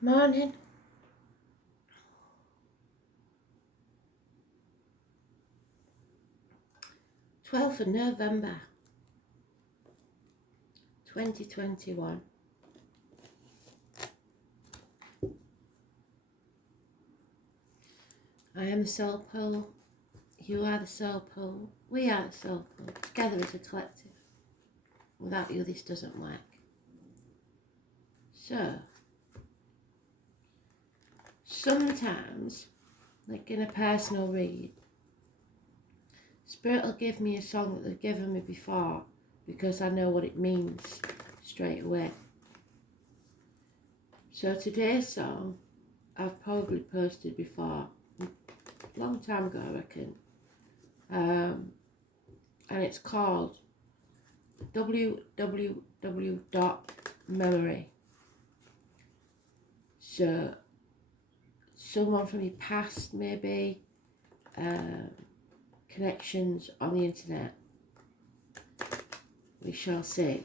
Morning. 12th of November 2021. I am the soul pole. You are the soul pole. We are the soul pole. Together as a collective. Without you, this doesn't work. So, sometimes, like in a personal read, Spirit will give me a song that they've given me before because I know what it means straight away. So today's song, I've probably posted before, a long time ago I reckon, and it's called www.memory. So someone from your past, maybe, connections on the internet, we shall see.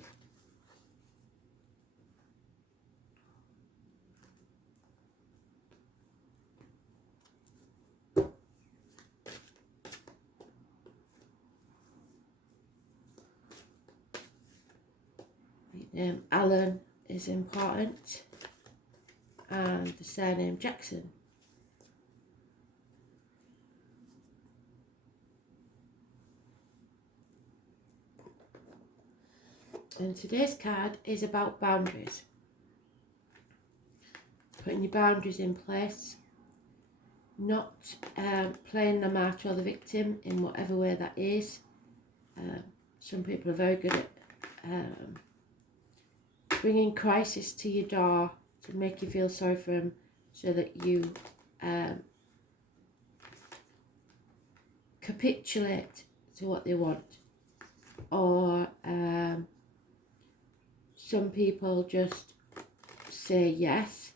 Alan is important, and the surname Jackson. And today's card is about boundaries. Putting your boundaries in place, not playing the martyr or the victim in whatever way that is. Some people are very good at bringing crisis to your door to make you feel sorry for them so that you capitulate to what they want. Or some people just say yes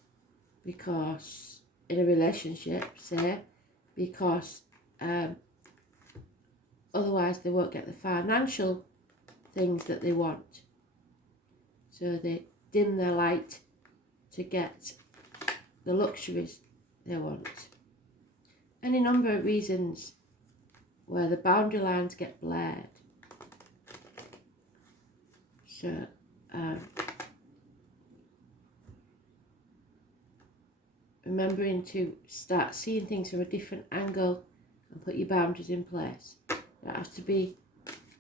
because in a relationship, say, because otherwise they won't get the financial things that they want. So they dim their light to get the luxuries they want. Any number of reasons where the boundary lines get blurred. So remembering to start seeing things from a different angle and put your boundaries in place. You don't have to be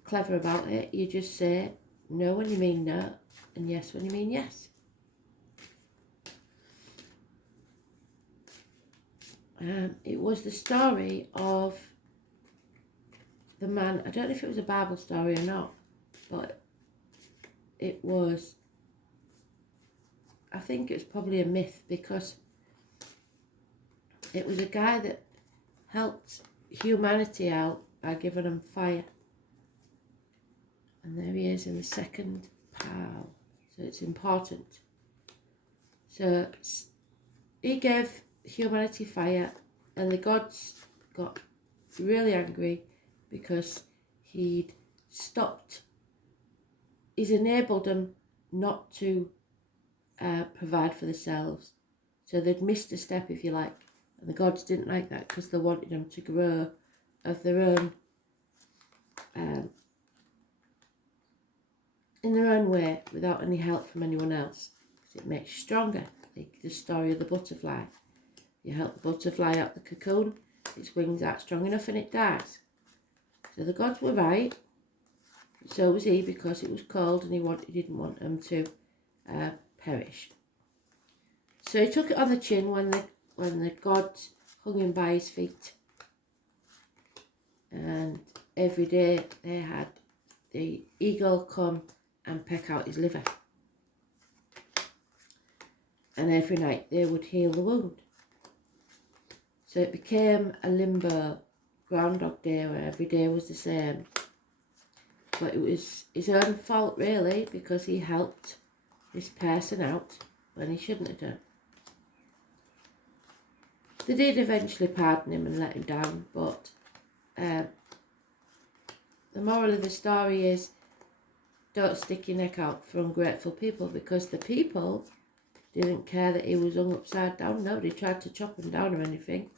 clever about it. You just say no when you mean no and yes when you mean yes. It was the story of the man, I don't know if it was a Bible story or not, but it was, I think it was probably a myth, because it was a guy that helped humanity out by giving them fire. And there he is in the second pile. So it's important. So he gave humanity fire, and the gods got really angry because he'd enabled them not to provide for themselves. So they'd missed a step, if you like. And the gods didn't like that because they wanted them to grow of their own, in their own way, without any help from anyone else. Because it makes you stronger. Like the story of the butterfly. You help the butterfly out the cocoon, its wings aren't strong enough and it dies. So the gods were right. So was he, because it was cold and he didn't want them to perish. So he took it on the chin when the gods hung him by his feet. And every day they had the eagle come and peck out his liver. And every night they would heal the wound. So it became a limbo Groundhog Day where every day was the same. But it was his own fault really, because he helped this person out when he shouldn't have done. They did eventually pardon him and let him down, but the moral of the story is don't stick your neck out for ungrateful people, because the people didn't care that he was hung upside down. Nobody tried to chop him down or anything.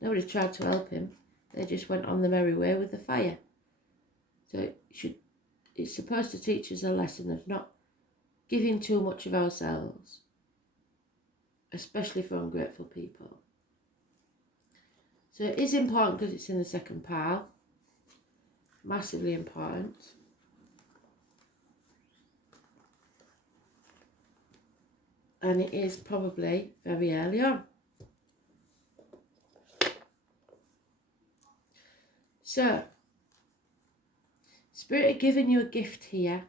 Nobody tried to help him. They just went on the merry way with the fire. So it's supposed to teach us a lesson of not giving too much of ourselves, especially for ungrateful people. So it is important because it's in the second pile. Massively important. And it is probably very early on. So, Spirit are giving you a gift here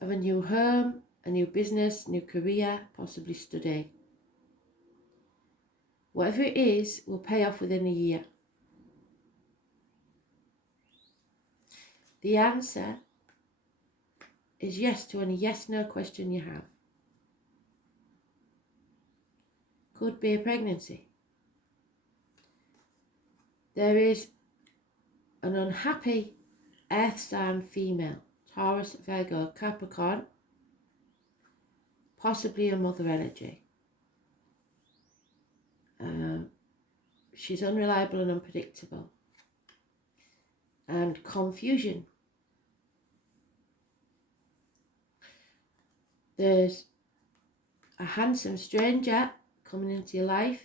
of a new home, a new business, new career, possibly study. Whatever it is will pay off within a year. The answer is yes to any yes/no question you have. Could be a pregnancy. There is an unhappy earth sign female, Taurus, Virgo, Capricorn, possibly a mother energy. She's unreliable and unpredictable. And confusion. There's a handsome stranger coming into your life,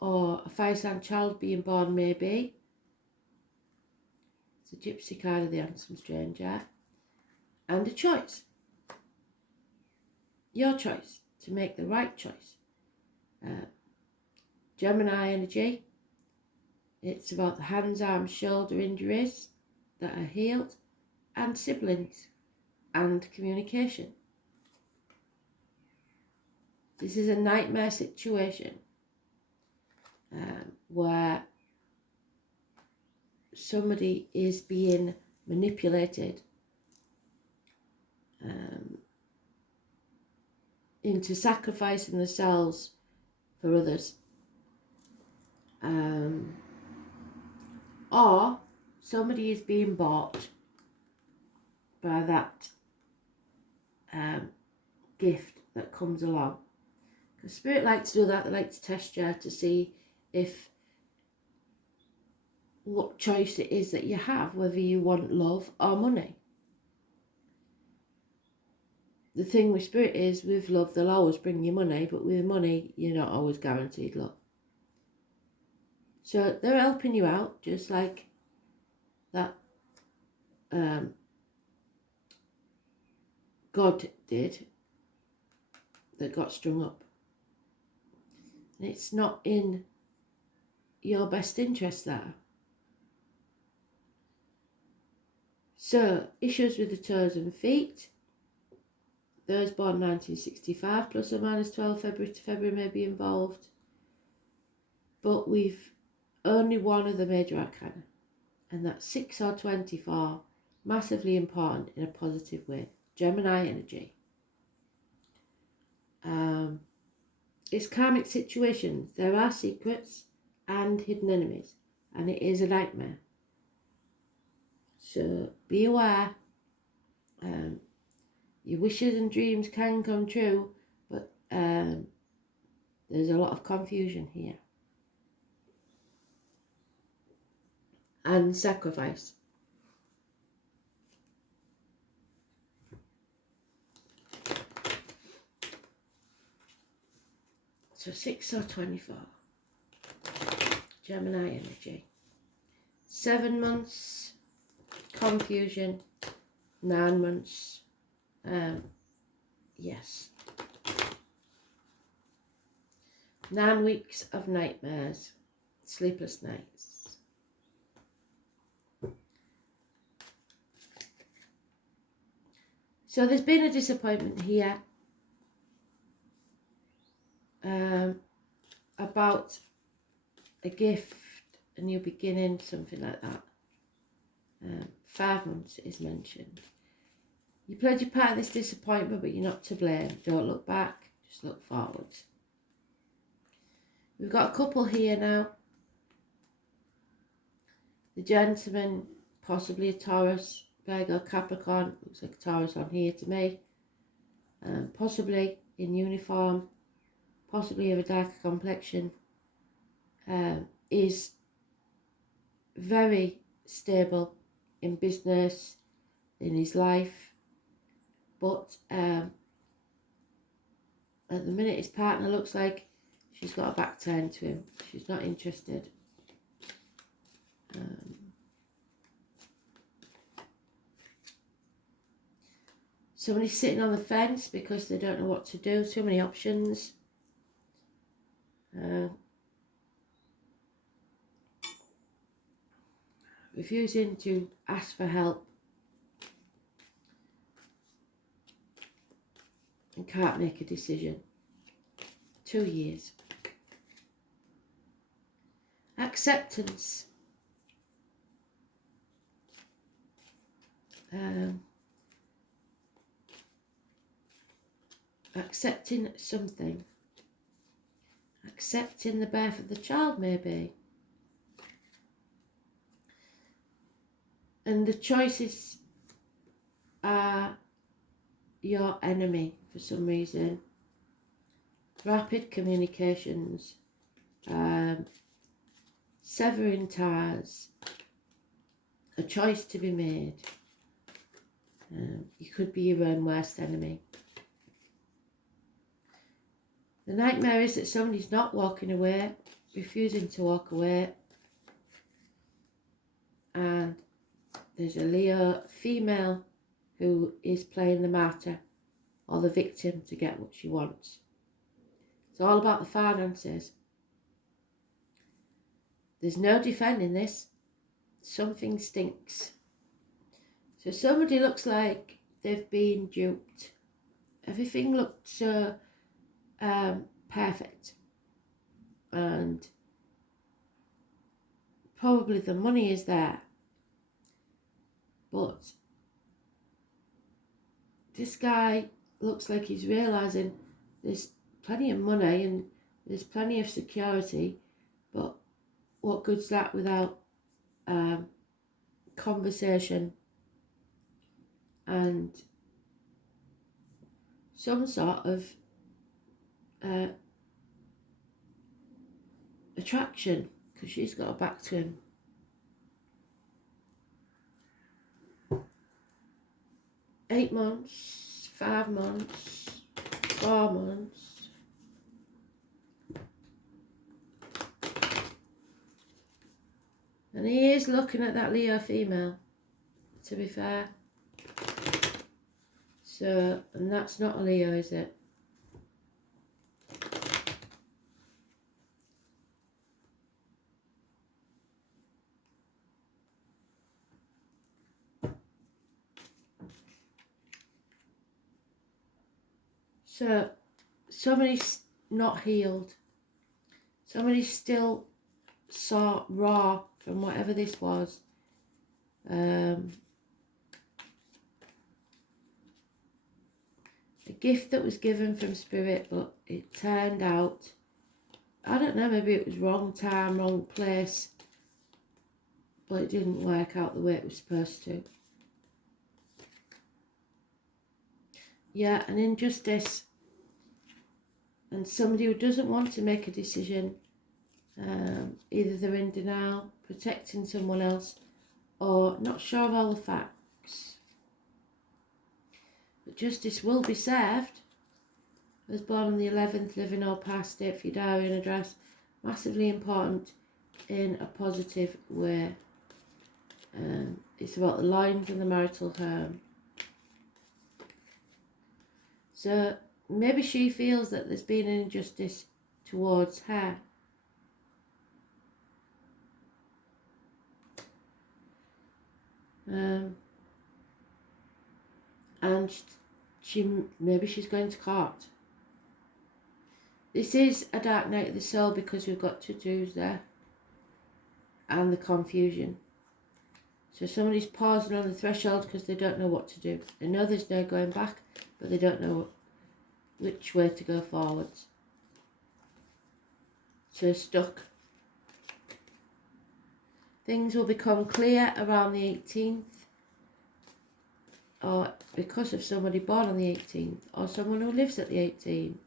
or a fire sign child being born, maybe. It's a gypsy card of the handsome stranger. And a choice. Your choice to make the right choice. Gemini energy. It's about the hands, arms, shoulder injuries that are healed, and siblings and communication. This is a nightmare situation where somebody is being manipulated into sacrificing themselves for others. Or somebody is being bought by that gift that comes along. Because Spirit like to do that. They like to test you to see if what choice it is that you have, whether you want love or money. The thing with Spirit is, with love they'll always bring you money, but with money you're not always guaranteed love. So they're helping you out, just like that God did, that got strung up. And it's not in your best interest there. So, issues with the toes and feet. Those born 1965, plus or minus 12 February to February may be involved. But we've only one of the major arcana. And that's 6 or 24. Massively important in a positive way. Gemini energy. It's karmic situations. There are secrets and hidden enemies. And it is a nightmare. So be aware. Your wishes and dreams can come true, but there's a lot of confusion here. And sacrifice. So 6 or 24. Gemini energy. 7 months. Confusion. 9 months. Yes. 9 weeks of nightmares. Sleepless nights. So there's been a disappointment here about a gift, a new beginning, something like that. 5 months is mentioned. You played your part in this disappointment, but you're not to blame. Don't look back, just look forward. We've got a couple here now. The gentleman, possibly a Taurus, Virgo, Capricorn. Looks like a Taurus on here to me. possibly in uniform, possibly of a darker complexion, is very stable in business, in his life, but at the minute his partner looks like she's got her back turned to him. She's not interested. Somebody's sitting on the fence because they don't know what to do. Too many options. Refusing to ask for help. And can't make a decision. 2 years. Acceptance. Accepting something. Accepting the birth of the child, maybe. And the choices are your enemy for some reason. Rapid communications, severing ties, a choice to be made. You could be your own worst enemy. The nightmare is that somebody's not walking away, refusing to walk away, and there's a Leo female who is playing the martyr or the victim to get what she wants. It's all about the finances. There's no defending this. Something stinks. So somebody looks like they've been duped. Everything looked so perfect. And probably the money is there. But this guy looks like he's realising there's plenty of money and there's plenty of security, but what good's that without conversation and some sort of attraction, because she's got her back to him. Eight months, 5 months, 4 months. And he is looking at that Leo female, to be fair. So, and that's not a Leo, is it? So, somebody's not healed. Somebody's still so raw from whatever this was. A gift that was given from spirit, but it turned out, I don't know, maybe it was wrong time, wrong place, but it didn't work out the way it was supposed to. Yeah, an injustice. And somebody who doesn't want to make a decision, either they're in denial, protecting someone else, or not sure of all the facts. But justice will be served. Was born on the 11th, living or past it for your diary and address. Massively important in a positive way. It's about the lines in the marital home. So maybe she feels that there's been an injustice towards her. And maybe she's going to court. This is a dark night of the soul because we've got to-dos there. And the confusion. So somebody's pausing on the threshold because they don't know what to do. They know there's no going back, but they don't know which way to go forwards. So stuck. Things will become clear around the 18th or because of somebody born on the 18th, or someone who lives at the 18th.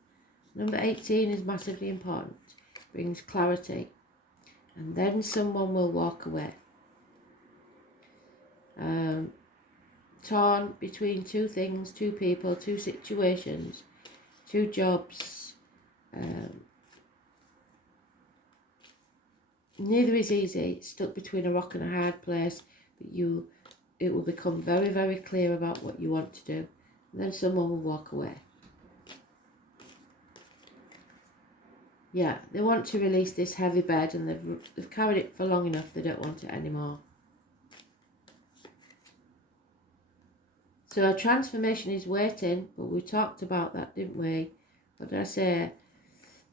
Number 18 is massively important, brings clarity, and then someone will walk away. Torn between two things, two people, two situations, two jobs. Neither is easy, stuck between a rock and a hard place, but it will become very, very clear about what you want to do. And then someone will walk away. Yeah, they want to release this heavy bed, and they've carried it for long enough, they don't want it anymore. So transformation is waiting, but we talked about that, didn't we? What did I say?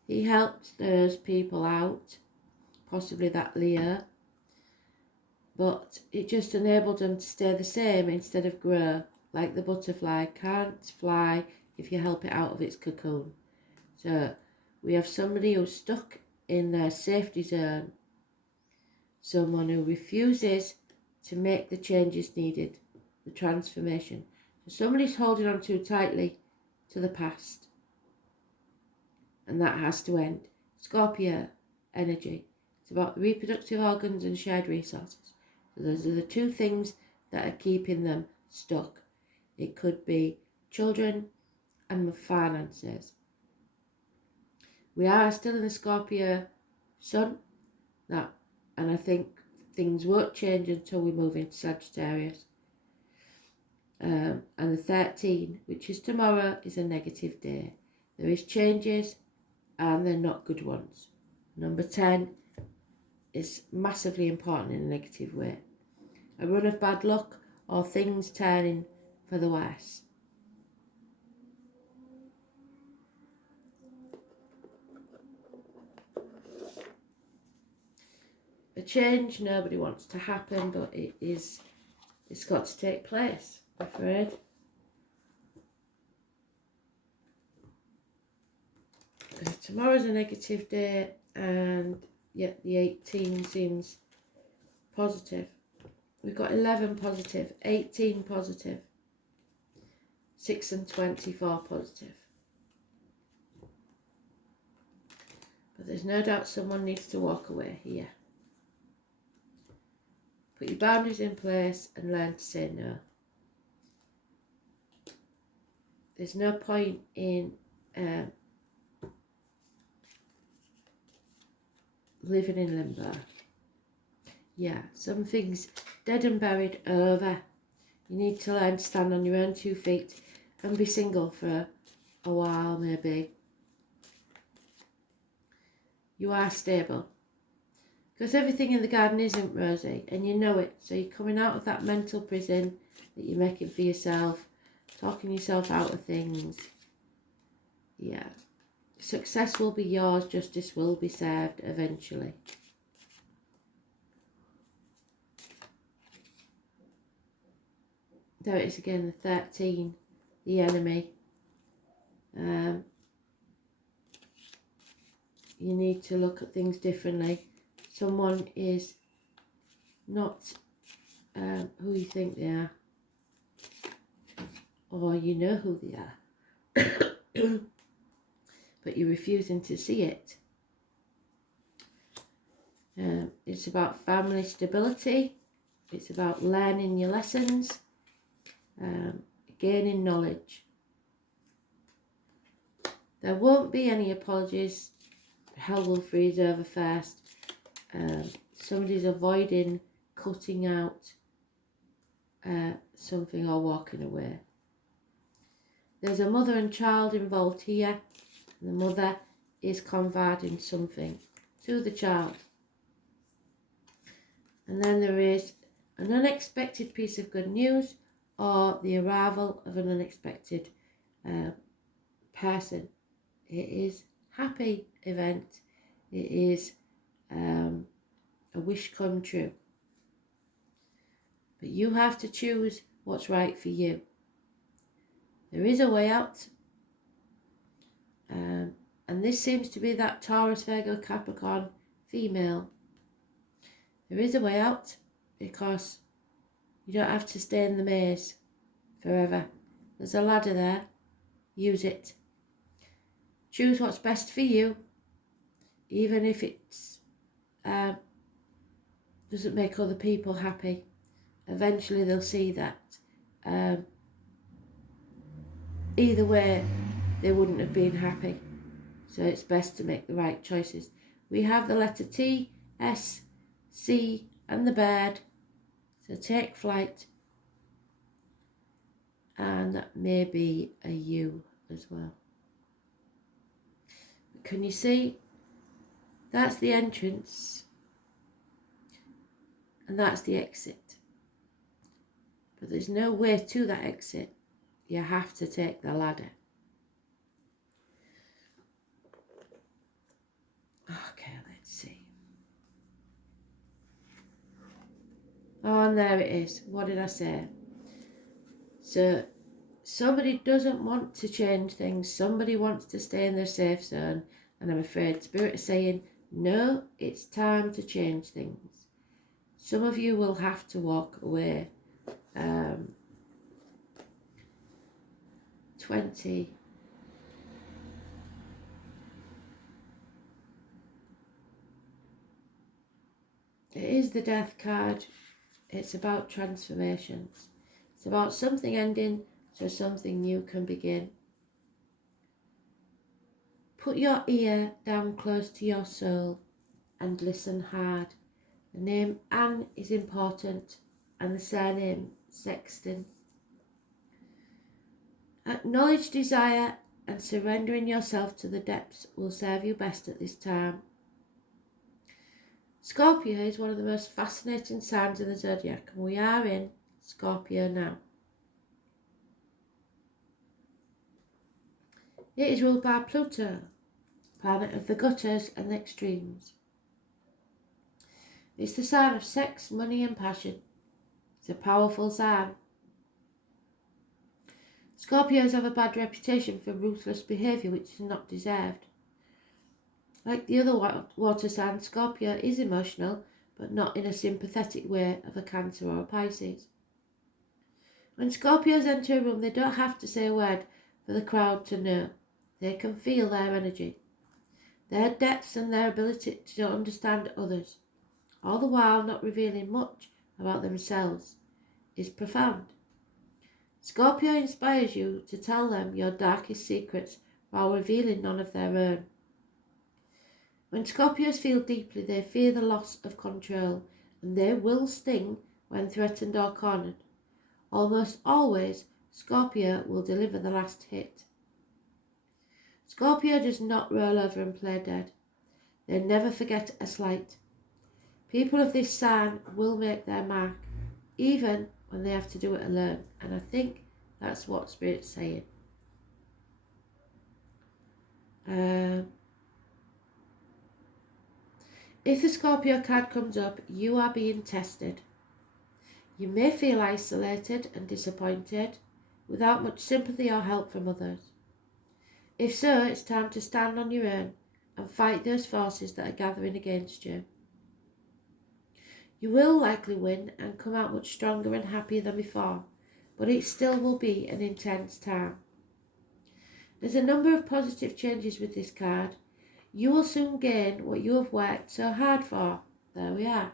He helped those people out, possibly that Leo, but it just enabled them to stay the same instead of grow, like the butterfly can't fly if you help it out of its cocoon. So we have somebody who's stuck in their safety zone, someone who refuses to make the changes needed, the transformation. So somebody's holding on too tightly to the past, and that has to end. Scorpio energy. It's about the reproductive organs and shared resources. So those are the two things that are keeping them stuck. It could be children and finances. We are still in the Scorpio sun, and I think things won't change until we move into Sagittarius. And the 13, which is tomorrow, is a negative day. There is changes, and they're not good ones. Number 10 is massively important in a negative way. A run of bad luck or things turning for the worse. A change nobody wants to happen, but it's got to take place, I'm afraid. Tomorrow's a negative day, and yet the 18 seems positive. We've got 11 positive, 18 positive, 6 and 24 positive. But there's no doubt someone needs to walk away here. Put your boundaries in place and learn to say no. There's no point in living in limbo. Yeah, some things dead and buried, over. You need to learn to stand on your own 2 feet and be single for a while, maybe. You are stable. Because everything in the garden isn't rosy, and you know it. So you're coming out of that mental prison that you're making for yourself, talking yourself out of things. Yeah. Success will be yours, justice will be served eventually. There it is again, the 13, the enemy. You need to look at things differently. Someone is not who you think they are, or you know who they are, but you're refusing to see it. It's about family stability. It's about learning your lessons, gaining knowledge. There won't be any apologies. Hell will freeze over first. Somebody's avoiding cutting out something or walking away. There's a mother and child involved here. The mother is confiding something to the child. And then there is an unexpected piece of good news, or the arrival of an unexpected person. It is happy event. It is a wish come true. But you have to choose what's right for you. There is a way out. And this seems to be that Taurus, Virgo, Capricorn female. There is a way out, because you don't have to stay in the maze forever. There's a ladder there. Use it. Choose what's best for you, even if it's doesn't make other people happy. Eventually they'll see that either way they wouldn't have been happy. So it's best to make the right choices. We have the letter T, S, C and the bird. So take flight. And that may be a U as well. Can you see? That's the entrance. And that's the exit. But there's no way to that exit. You have to take the ladder. Okay, let's see. Oh, and there it is. What did I say? So, somebody doesn't want to change things. Somebody wants to stay in their safe zone. And I'm afraid Spirit is saying, no, it's time to change things. Some of you will have to walk away. 20. It is the Death card. It's about transformations. It's about something ending so something new can begin. Put your ear down close to your soul and listen hard. The name Anne is important and the surname Sexton. Acknowledge desire and surrendering yourself to the depths will serve you best at this time. Scorpio is one of the most fascinating signs in the zodiac, and we are in Scorpio now. It is ruled by Pluto, planet of the gutters and the extremes. It's the sign of sex, money and passion. It's a powerful sign. Scorpios have a bad reputation for ruthless behaviour which is not deserved. Like the other water signs, Scorpio is emotional, but not in a sympathetic way of a Cancer or a Pisces. When Scorpios enter a room, they don't have to say a word for the crowd to know. They can feel their energy, their depths and their ability to understand others, all the while not revealing much about themselves, is profound. Scorpio inspires you to tell them your darkest secrets while revealing none of their own. When Scorpios feel deeply, they fear the loss of control, and they will sting when threatened or cornered. Almost always, Scorpio will deliver the last hit. Scorpio does not roll over and play dead. They never forget a slight. People of this sign will make their mark, even when they have to do it alone. And I think that's what Spirit's saying. If the Scorpio card comes up, you are being tested. You may feel isolated and disappointed, without much sympathy or help from others. If so, it's time to stand on your own and fight those forces that are gathering against you. You will likely win and come out much stronger and happier than before, but it still will be an intense time. There's a number of positive changes with this card. You will soon gain what you have worked so hard for. There we are.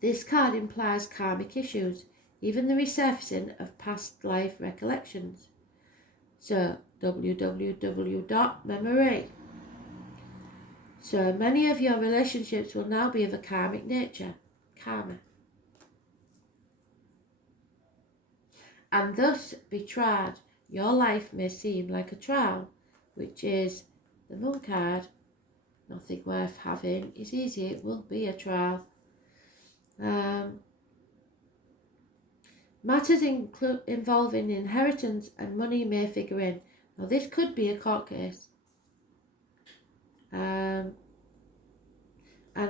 This card implies karmic issues, even the resurfacing of past life recollections. So, www.memory. So, many of your relationships will now be of a karmic nature, karma. And thus be tried. Your life may seem like a trial, which is the Moon card. Nothing worth having is easy, it will be a trial. Matters involving inheritance and money may figure in. Now this could be a court case. And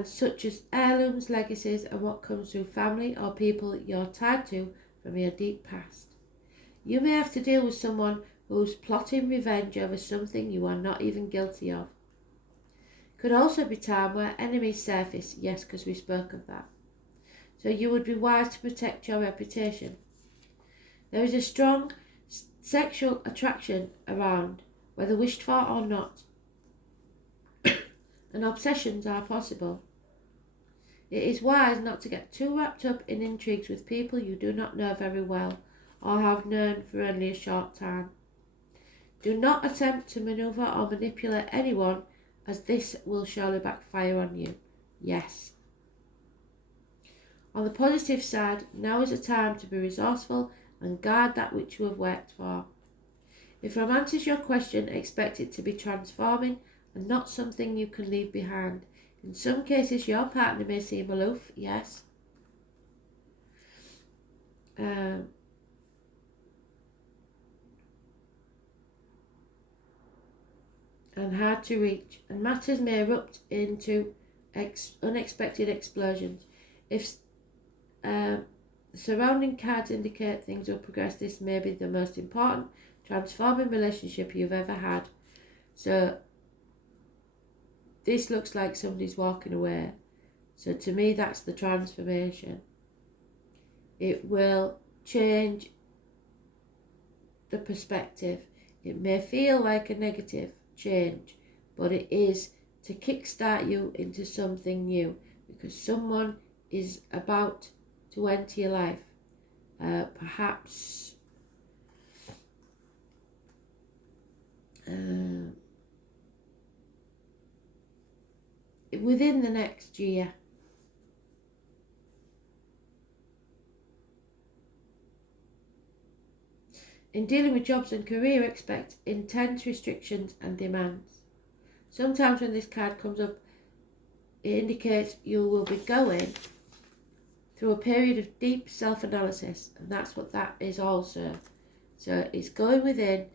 such as heirlooms, legacies and what comes through family or people you're tied to from your deep past. You may have to deal with someone who's plotting revenge over something you are not even guilty of. Could also be time where enemies surface, yes, because we spoke of that. so you would be wise to protect your reputation. There is a strong sexual attraction around, whether wished for or not, and obsessions are possible. It is wise not to get too wrapped up in intrigues with people you do not know very well or have known for only a short time. Do not attempt to maneuver or manipulate anyone, as this will surely backfire on you. Yes. On the positive side, now is a time to be resourceful and guard that which you have worked for. If romance is your question, expect it to be transforming and not something you can leave behind. In some cases, your partner may seem aloof, yes. And hard to reach, and matters may erupt into unexpected explosions. If surrounding cards indicate things will progress, this may be the most important transforming relationship you've ever had. So this looks like somebody's walking away. So to me, that's the transformation. It will change the perspective. It may feel like a negative change, but it is to kickstart you into something new, because someone is about to enter your life. Perhaps within the next year. In dealing with jobs and career, expect intense restrictions and demands. Sometimes when this card comes up, it indicates you will be going through a period of deep self-analysis, and that's what that is also. So it's going within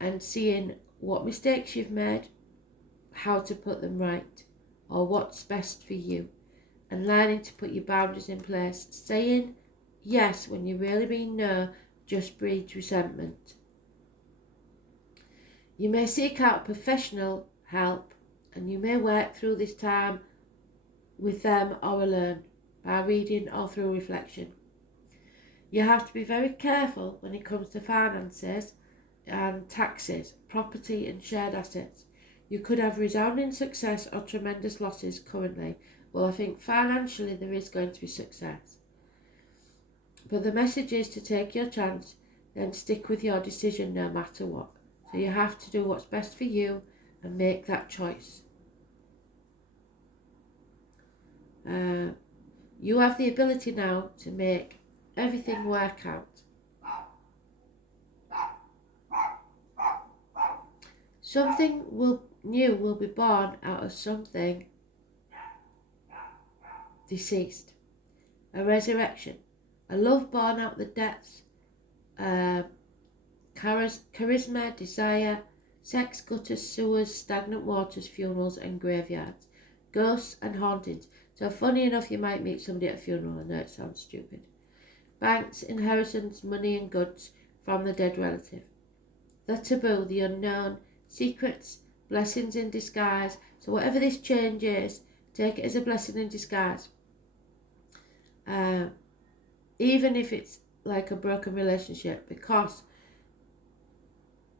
and seeing what mistakes you've made, how to put them right, or what's best for you, and learning to put your boundaries in place. Saying yes when you really mean no just breeds resentment. You may seek out professional help, and you may work through this time with them or alone, by reading or through reflection. You have to be very careful when it comes to finances and taxes, property and shared assets. You could have resounding success or tremendous losses currently. Well, I think financially there is going to be success. But the message is to take your chance, then stick with your decision no matter what. So you have to do what's best for you and make that choice. You have the ability now to make everything work out. Something new will be born out of something deceased. A resurrection. A love born out of the depths. Charisma, desire, sex, gutters, sewers, stagnant waters, funerals and graveyards. Ghosts and hauntings. So funny enough, you might meet somebody at a funeral. I know it sounds stupid. Banks, inheritance, money and goods from the dead relative. The taboo, the unknown, secrets, blessings in disguise. So whatever this change is, take it as a blessing in disguise. Even if it's like a broken relationship, because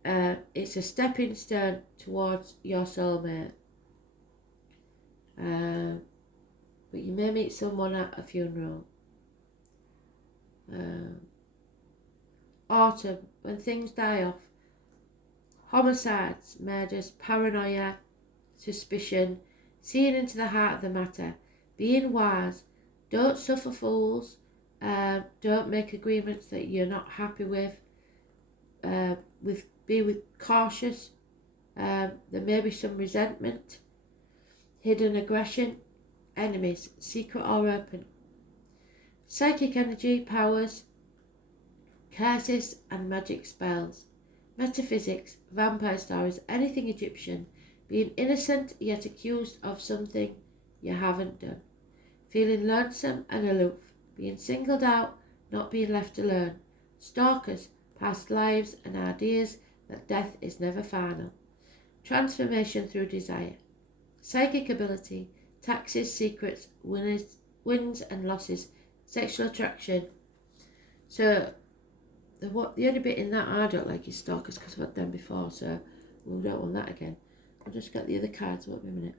it's a stepping stone towards your soulmate. But you may meet someone at a funeral. Autumn, when things die off. Homicides, murders, paranoia, suspicion, seeing into the heart of the matter, being wise. Don't suffer fools. Don't make agreements that you're not happy with. Be cautious. There may be some resentment, hidden aggression, enemies, secret or open. Psychic energy, powers, curses and magic spells. Metaphysics, vampire stories, anything Egyptian. Being innocent yet accused of something you haven't done. Feeling lonesome and aloof. Being singled out, not being left alone. Stalkers, past lives and ideas that death is never final. Transformation through desire. Psychic ability, taxes, secrets, wins and losses, sexual attraction. So the only bit in that I don't like is stalkers, because I've had them before, so we don't want that again. I'll just get the other cards. Wait a minute.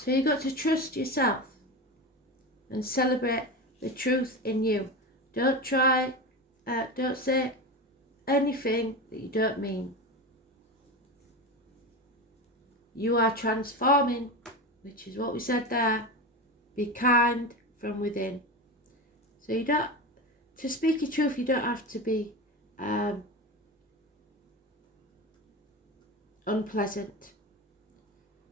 So you got to trust yourself and celebrate the truth in you. Don't say anything that you don't mean. You are transforming, which is what we said there. Be kind from within. So you don't, to speak your truth, you don't have to be unpleasant.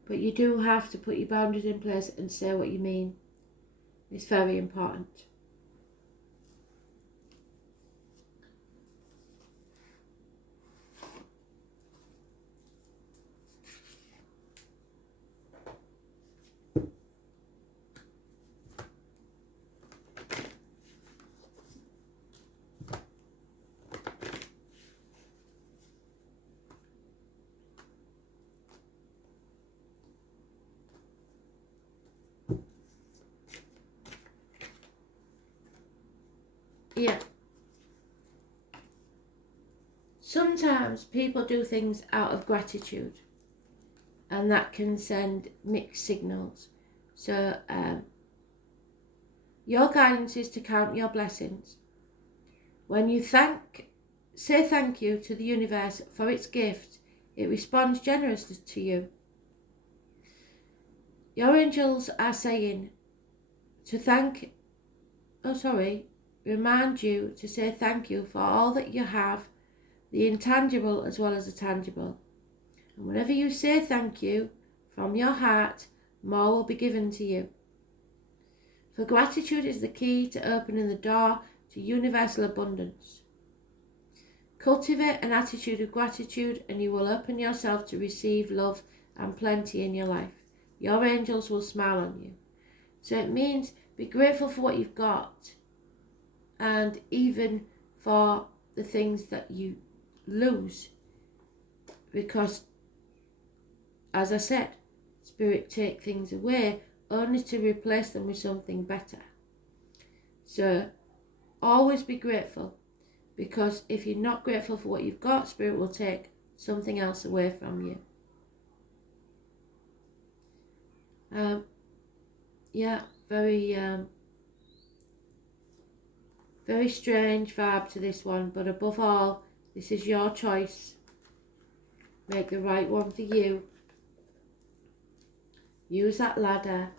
But you do have to put your boundaries in place and say what you mean. It's very important. Yeah. Sometimes people do things out of gratitude, and that can send mixed signals. So your guidance is to count your blessings. When you say thank you to the universe for its gift, it responds generously to you. Your angels are saying remind you to say thank you for all that you have, the intangible as well as the tangible. And whenever you say thank you from your heart, more will be given to you. For gratitude is the key to opening the door to universal abundance. Cultivate an attitude of gratitude and you will open yourself to receive love and plenty in your life. Your angels will smile on you. So it means be grateful for what you've got, and even for the things that you lose, because as I said, Spirit take things away only to replace them with something better. So always be grateful, because if you're not grateful for what you've got, Spirit will take something else away from you. Very strange vibe to this one, but above all, this is your choice. Make the right one for you. Use that ladder.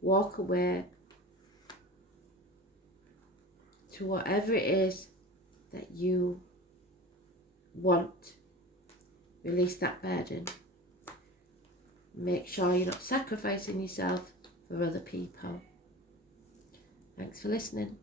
Walk away to whatever it is that you want. Release that burden. Make sure you're not sacrificing yourself for other people. Thanks for listening.